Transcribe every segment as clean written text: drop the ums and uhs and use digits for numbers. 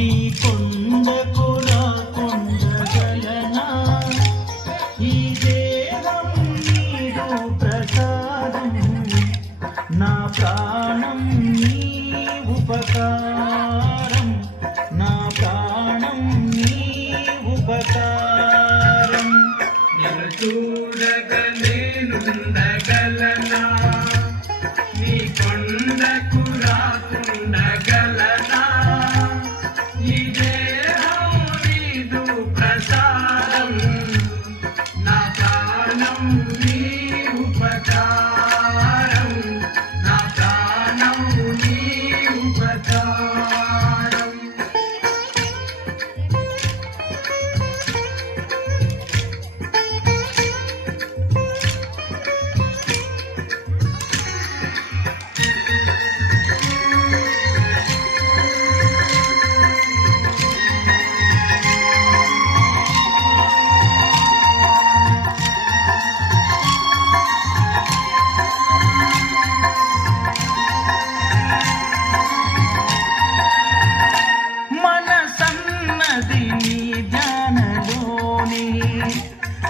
నీ కొండకు రాకుండగలనా ఈ దేహం నీదు ప్రసాదం నా ప్రాణం నీ ఉపకారం నా ప్రాణం నీ ఉపకారం నిన్ను చూడగ నేనుండగలనా నీ కొండకు రాకుండగలనా ఈ దేహం నీదు ప్రసాదం నా ప్రాణం నీ ఉపకారం నా ప్రాణం నీ ఉపకారం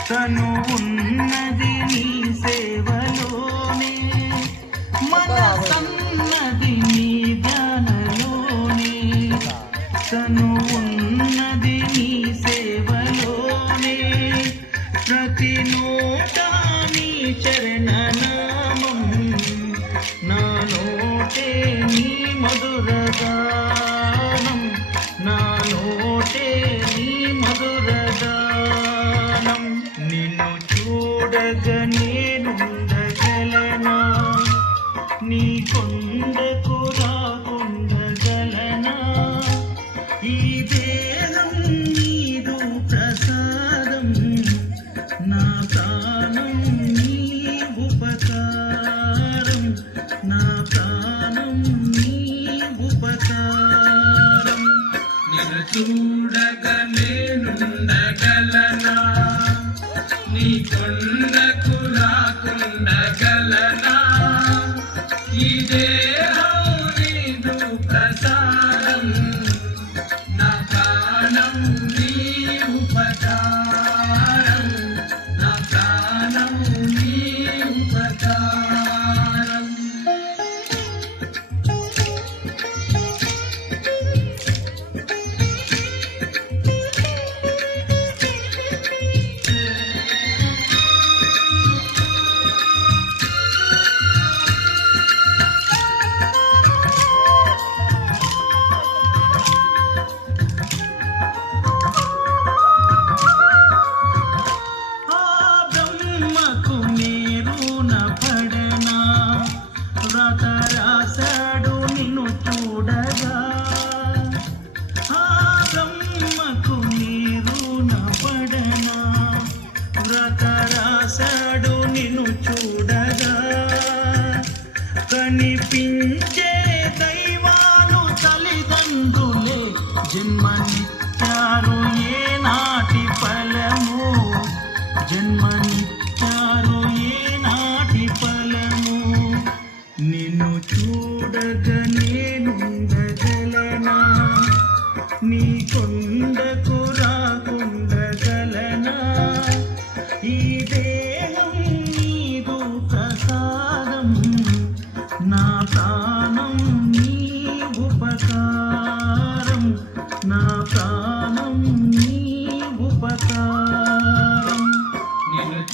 తను ఉన్నది నీ సేవలోనే మనసన్నది నీ ధ్యానలోనే తను ఉన్నది నీ సేవలోనే ప్రతి నోట నీ చరణనామం నా నోటే నీ మధురగానం నా నోటే నీ మధురగానం నిన్ను చూడగ నేనుండగలనా నీ కొండకు రాకుండగలనా ఈ దేహం నీదు ప్రసాదం నా ప్రాణం నీ ఉపకారం నా ప్రాణం నీ ఉపకారం నిన్ను చూడగ నేనుండగలనా నీ కొండకు రాకుండగలనా ఈ దేహం నీదు ప్రసాదం నా ప్రాణం నీ ఉపకారం నా ప్రాణం నీ ఉపకారం రాసాడు నిన్ను చూడగా ఆ బ్రహ్మకు నీరున పడనా వ్రత రాసాడు నిన్ను చూడగా కనిపించే దైవాలు తల్లిదండ్రులే జన్మనిచ్చారు ఏ నాటి ఫలము జన్మనిచ్చారు ఏ నాటి ఫలము నిన్ను చూడగ నేనుండగలనా నీ కొండకు రాకుండగలనా ఈ దేహం నీదు ప్రసాదం నా ప్రాణం నీ ఉపకారం నా ప్రాణం నీ ఉపకారం నిన్ను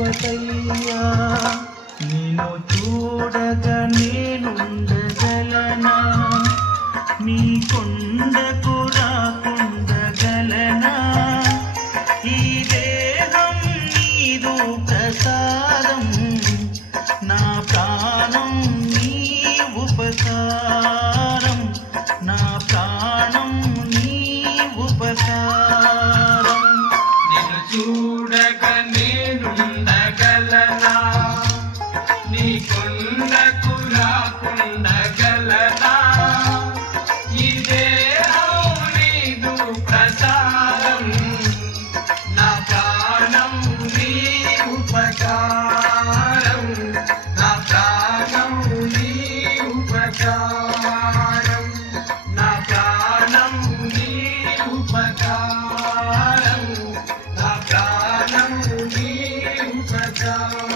మరువకయ్యా నిన్ను చూడగా నేనుండగలనా నీ కొండకు రాకుండగలనా ఈ దేహం నీదు ప్రసాదం నా ప్రాణం నీ ఉపకారం నా ప్రాణం నీ ఉపకారం నిన్ను చూడక నేనుండగలనా నీ కొండకు రాకుండగలనా ఈ దేహం నీదు ప్రసాదం నా ప్రాణం నీ ఉపకారం నా ప్రాణం నీ ఉపకారం నా ప్రాణం నీ ఉపకారం నా ప్రాణం నీ ఉపకారం